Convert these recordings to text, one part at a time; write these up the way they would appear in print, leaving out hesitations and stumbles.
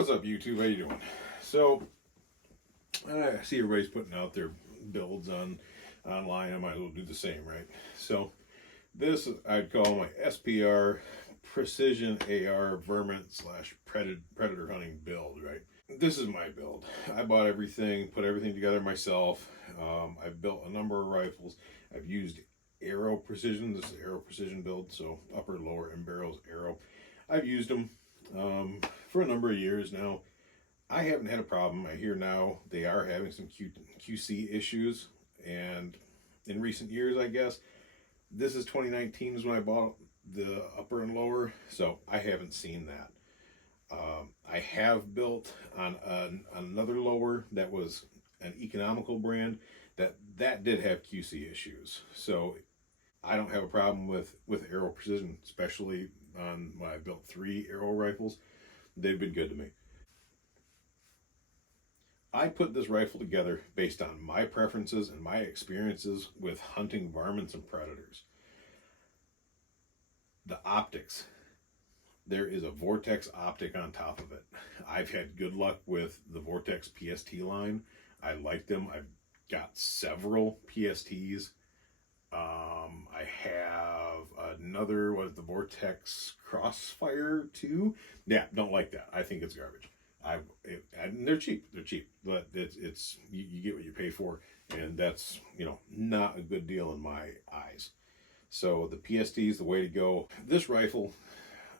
What's up, YouTube? How you doing? So I see everybody's putting out their builds online. I might as well do the same, right? So this I'd call my SPR Precision AR Varmint / Predator Hunting build, right? This is my build. I bought everything, put everything together myself. I've built a number of rifles. I've used Arrow Precision. This is Arrow Precision build, so upper, lower, and barrels Arrow. I've used them for a number of years now. I haven't had a problem. I hear now they are having some QC issues, and in recent years, I guess. This is 2019 is when I bought the upper and lower, so I haven't seen that. I have built on another lower that was an economical brand that did have QC issues, so I don't have a problem with Arrow Precision, especially on when I built 3 Arrow rifles. They've been good to me. I put this rifle together based on my preferences and my experiences with hunting varmints and predators. The optics. There is a Vortex optic on top of it. I've had good luck with the Vortex PST line. I like them. I've got several PSTs. I have another, the Vortex Crossfire 2? Yeah, don't like that. I think it's garbage. And they're cheap. They're cheap, but it's you get what you pay for, and that's, not a good deal in my eyes. So the PST is the way to go. This rifle,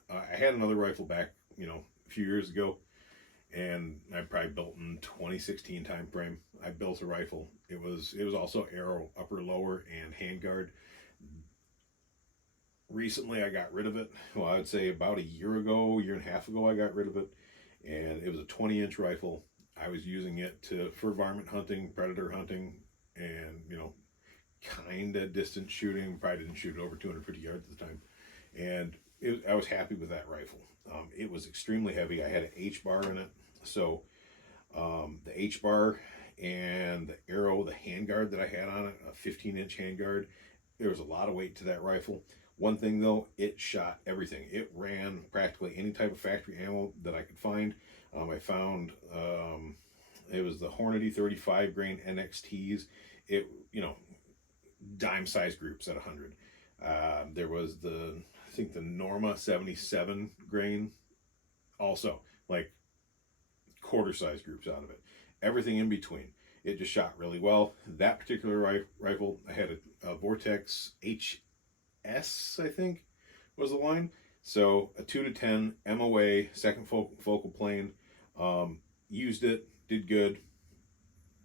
I had another rifle back, a few years ago, and I probably built in 2016 time frame. I built a rifle. It was also Arrow upper, lower, and handguard. Recently, I got rid of it. Well, I would say about a year and a half ago, I got rid of it. And it was a 20-inch rifle. I was using it for varmint hunting, predator hunting, and kind of distance shooting. Probably didn't shoot over 250 yards at the time, and I was happy with that rifle. It was extremely heavy. I had an H-bar in it, so the H-bar and the Arrow, the handguard that I had on it, a 15-inch handguard. There was a lot of weight to that rifle. One thing though, it shot everything. It ran practically any type of factory ammo that I could find. I found it was the Hornady 35 grain NXTs. It, dime size groups at 100. There was I think the Norma 77 grain, also like quarter size groups out of it. Everything in between. It just shot really well. That particular rifle, I had a Vortex HS, I think, was the line. So a 2-10 MOA, second focal plane. Used it, did good.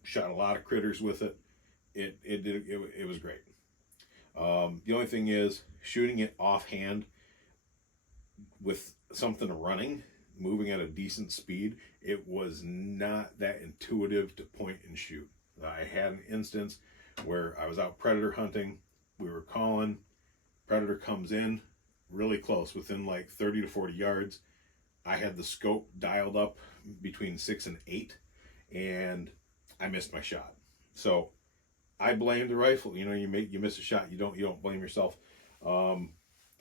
Shot a lot of critters with it. It was great. The only thing is shooting it offhand with something running, moving at a decent speed. It was not that intuitive to point and shoot. I had an instance where I was out predator hunting. We were calling. Predator comes in really close, within like 30 to 40 yards. I had the scope dialed up between 6 and 8, and I missed my shot. So I blame the rifle. You miss a shot. You don't blame yourself.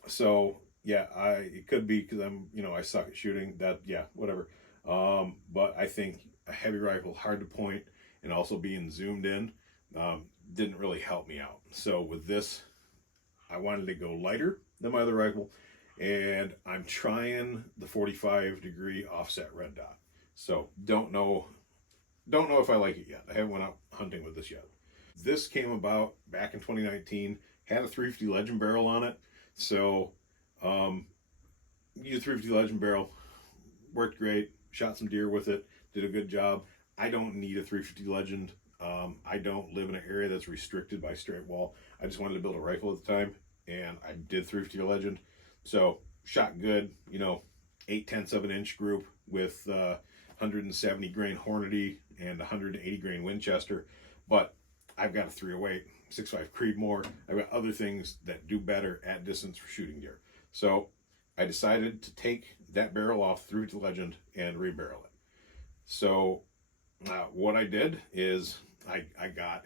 So yeah, it could be because I suck at shooting. That, yeah, whatever. But I think a heavy rifle, hard to point, and also being zoomed in, didn't really help me out. So with this, I wanted to go lighter than my other rifle, and I'm trying the 45-degree offset red dot. So don't know if I like it yet. I haven't went out hunting with this yet. This came about back in 2019. Had a 350 Legend barrel on it, so used a 350 Legend barrel. Worked great. Shot some deer with it. Did a good job. I don't need a 350 Legend. I don't live in an area that's restricted by straight wall. I just wanted to build a rifle at the time, and I did 350 Legend. So shot good, 8/10 of an inch group with 170 grain Hornady and 180 grain Winchester. But I've got a 308, 6.5 Creedmoor. I've got other things that do better at distance for shooting deer. So I decided to take that barrel off 350 Legend and rebarrel it. So what I did is I got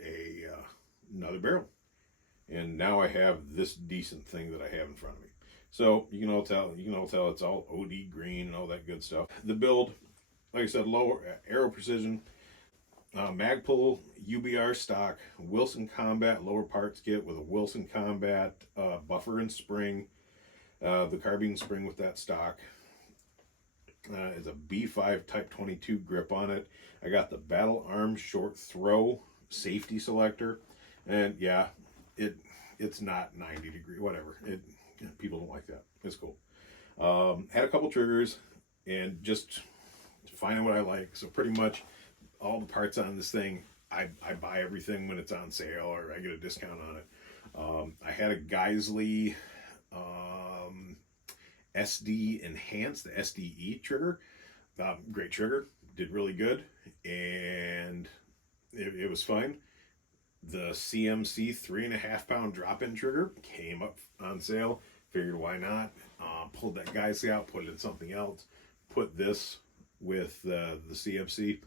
another barrel, and now I have this decent thing that I have in front of me. So you can all tell it's all OD green and all that good stuff. The build, like I said, lower arrow precision. Magpul UBR stock, Wilson Combat lower parts kit with a Wilson Combat buffer and spring. The carbine spring with that stock is a B5 Type 22 grip on it. I got the Battle Arms short throw safety selector, and yeah, it's not 90 degree, whatever. People don't like that. It's cool. Had a couple triggers and just finding what I like. So pretty much all the parts on this thing, I buy everything when it's on sale or I get a discount on it. I had a Geisley SD Enhanced, the SDE trigger. Great trigger, did really good, and it was fine. The CMC 3.5 pound drop-in trigger came up on sale. Figured why not? Pulled that Geisley out, put it in something else. Put this with the CMC.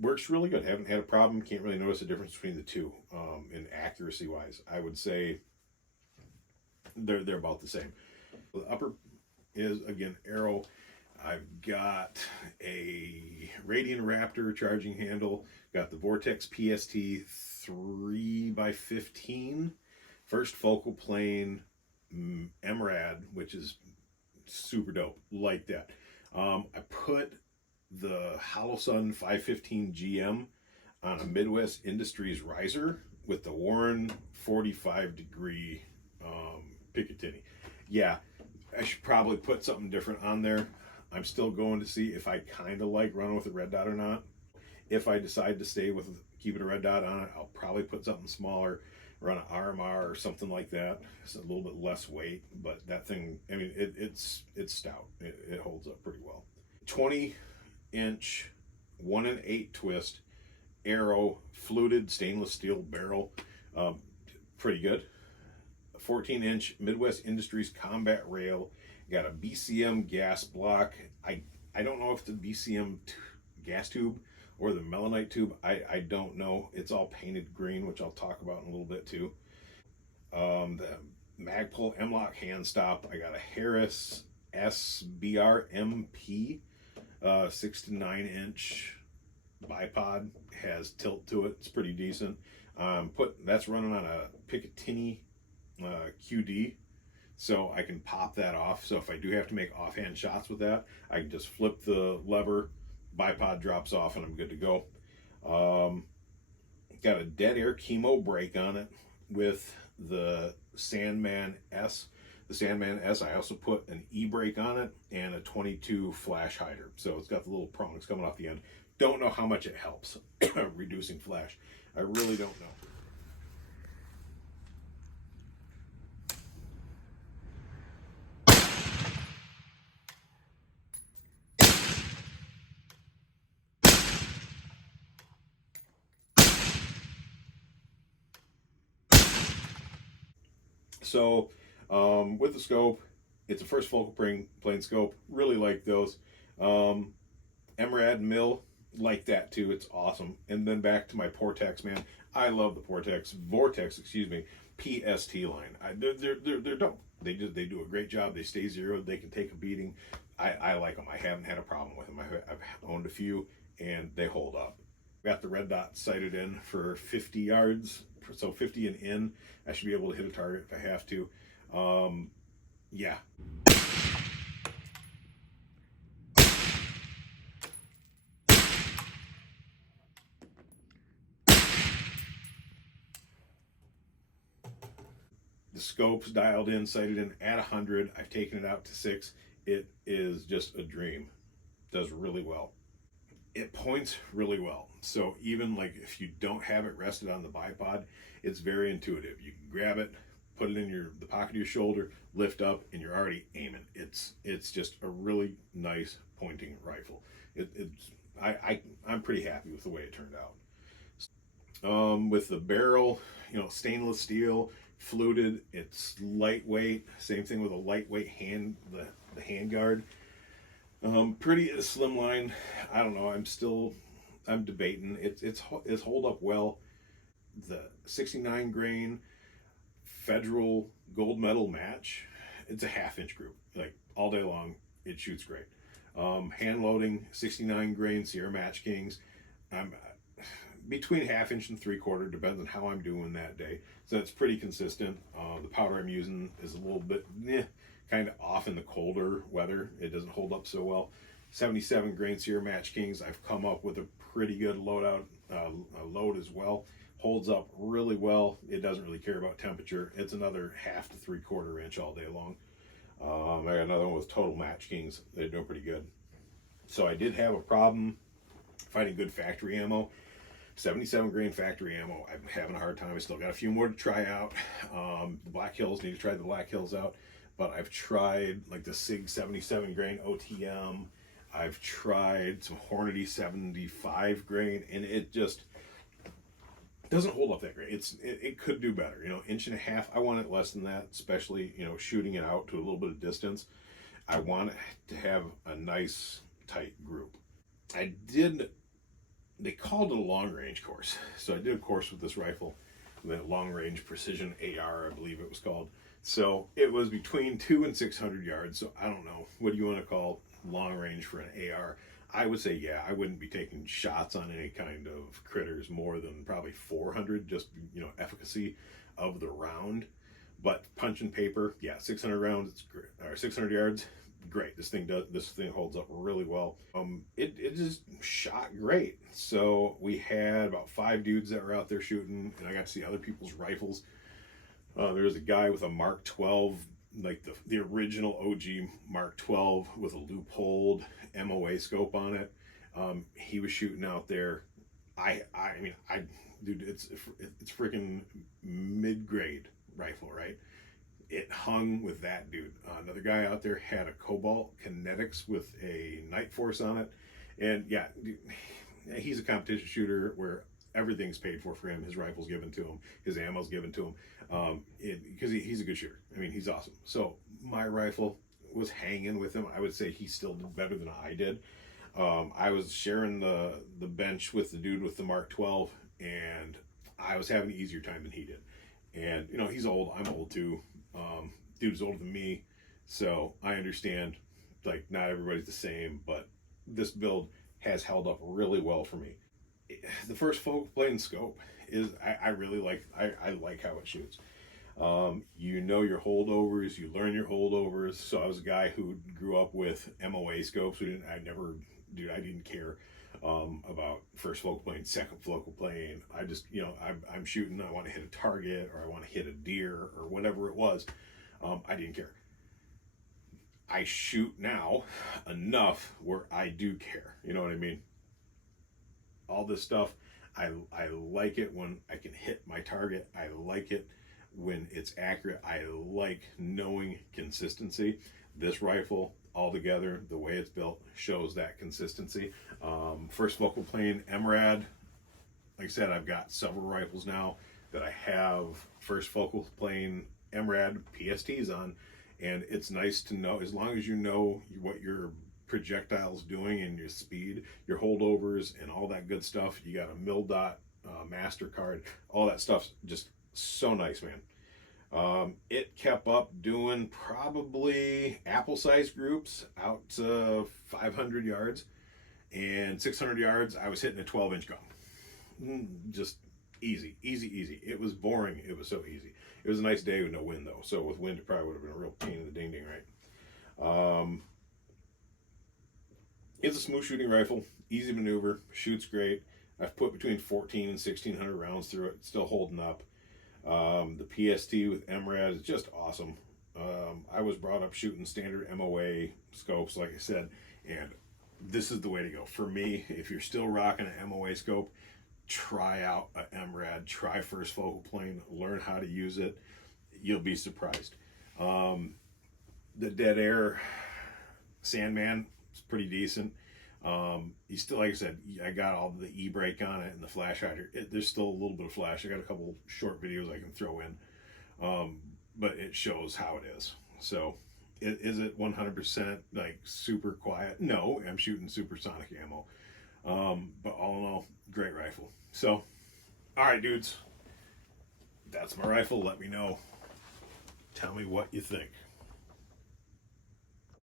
Works really good. Haven't had a problem. Can't really notice the difference between the two in accuracy wise. I would say they're about the same. The upper is again arrow. I've got a Radian Raptor charging handle. Got the Vortex PST 3x15 first focal plane MRAD, which is super dope. Like that. I put the Holosun 515 GM on a Midwest Industries riser with the Warren 45 degree Picatinny. Yeah, I should probably put something different on there. I'm still going to see if I kind of like running with a red dot or not. If I decide to stay with keeping a red dot on it, I'll probably put something smaller, run an RMR or something like that. It's a little bit less weight, but that thing, I mean, it's stout. It holds up pretty well. 20-inch 1-in-8 twist arrow fluted stainless steel barrel, pretty good. 14-inch Midwest Industries combat rail. Got a BCM gas block. I don't know if the BCM gas tube or the melanite tube. I don't know. It's all painted green, which I'll talk about in a little bit too. The Magpul M-Lock hand stop. I got a Harris SBR MP 6 to 9-inch bipod. Has tilt to it. It's pretty decent. That's running on a Picatinny QD, so I can pop that off. So if I do have to make offhand shots with that, I can just flip the lever, bipod drops off, and I'm good to go. Got a dead air chemo brake on it with the Sandman S. The Sandman S, I also put an e-brake on it and a 22 flash hider. So it's got the little prongs coming off the end. Don't know how much it helps reducing flash. I really don't know. So with the scope, it's a first focal plane scope. Really like those. MRAD mill, like that too. It's awesome. And then back to my Vortex, man. I love the Vortex, excuse me, PST line. They're dope. They do a great job. They stay zeroed. They can take a beating. I like them. I haven't had a problem with them. I've owned a few and they hold up. Got the red dot sighted in for 50 yards. So 50 and in, I should be able to hit a target if I have to. Yeah. The scope's dialed in, sighted in at 100. I've taken it out to 6. It is just a dream. Does really well. It points really well. So even like if you don't have it rested on the bipod, it's very intuitive. You can grab it, put it in the pocket of your shoulder, lift up, and you're already aiming. It's just a really nice pointing rifle. I'm pretty happy with the way it turned out. With the barrel, stainless steel, fluted. It's lightweight. Same thing with a lightweight the hand guard. Pretty slimline. I don't know. I'm debating. It's hold up well. The 69 grain federal gold medal match. It's a 1/2 inch group. Like all day long, it shoots great. Hand loading 69 grain Sierra Match Kings. I'm between 1/2 inch and 3/4, depends on how I'm doing that day. So it's pretty consistent. The powder I'm using is a little bit kind of off in the colder weather. It doesn't hold up so well. 77 grain Sierra Match Kings. I've come up with a pretty good load as well. Holds up really well. It doesn't really care about temperature. It's another 1/2 to 3/4 inch all day long. I got another one with Total Match Kings. They're doing pretty good. So I did have a problem finding good factory ammo. 77 grain factory ammo. I'm having a hard time. I still got a few more to try out. The Black Hills, need to try the Black Hills out. But I've tried like the SIG 77 grain OTM. I've tried some Hornady 75 grain, and it just doesn't hold up that great. It could do better. 1.5 inch. I want it less than that, especially shooting it out to a little bit of distance. I want it to have a nice tight group. They called it a long range course, so I did a course with this rifle, the long range precision AR, I believe it was called. So it was between 200 and 600 yards. So I don't know, what do you want to call long range for an AR? I would say, yeah, I wouldn't be taking shots on any kind of critters more than probably 400, just, efficacy of the round. But punch and paper, yeah, 600 rounds, it's great, or 600 yards, great. This thing holds up really well. It just shot great. So we had about 5 dudes that were out there shooting, and I got to see other people's rifles. There was a guy with a Mark 12, like the original OG Mark 12 with a loopholed MOA scope on it. He was shooting out there. Dude, it's freaking mid-grade rifle, right? It hung with that dude. Another guy out there had a Cobalt Kinetics with a Night Force on it, and yeah, dude, he's a competition shooter where everything's paid for him. His rifle's given to him, his ammo's given to him, because he's a good shooter. I mean, he's awesome. So my rifle was hanging with him. I would say he still did better than I did. I was sharing the bench with the dude with the Mark 12, and I was having an easier time than he did. And he's old. I'm old too. Dude's older than me, so I understand. Like, not everybody's the same, but this build has held up really well for me. The first focal plane scope is I really like. I like how it shoots. Your holdovers, you learn your holdovers. So I was a guy who grew up with MOA scopes. I didn't care about first focal plane, second focal plane. I just, I'm shooting, I want to hit a target, or I want to hit a deer, or whatever it was. I didn't care. I shoot now enough where I do care. You know what I mean? All this stuff, I like it when I can hit my target. I like it when it's accurate. I like knowing consistency. This rifle, altogether, the way it's built, shows that consistency. First focal plane MRAD. Like I said, I've got several rifles now that I have first focal plane MRAD PSTs on, and it's nice to know, as long as you know what your projectile's doing and your speed, your holdovers, and all that good stuff. You got a MilDot MasterCard, all that stuff's just so nice, man. It kept up doing probably apple-sized groups out to 500 yards, and 600 yards I was hitting a 12-inch gun. Just easy. It was boring. It was so easy. It was a nice day with no wind, though, so with wind it probably would have been a real pain in the ding-ding, right? It's a smooth shooting rifle, easy maneuver, shoots great. I've put between 14 and 1600 rounds through it, still holding up. The PST with MRAD is just awesome. I was brought up shooting standard MOA scopes, like I said, and this is the way to go. For me, if you're still rocking an MOA scope, try out a MRAD, try first focal plane, learn how to use it. You'll be surprised. The Dead Air Sandman is pretty decent. You still, like I said, I got all the e-brake on it and the flash hider. There's still a little bit of flash. I got a couple short videos I can throw in, but it shows how it is. So, is it 100% like super quiet? No, I'm shooting supersonic ammo. But all in all, great rifle. So, all right, dudes, that's my rifle. Let me know. Tell me what you think.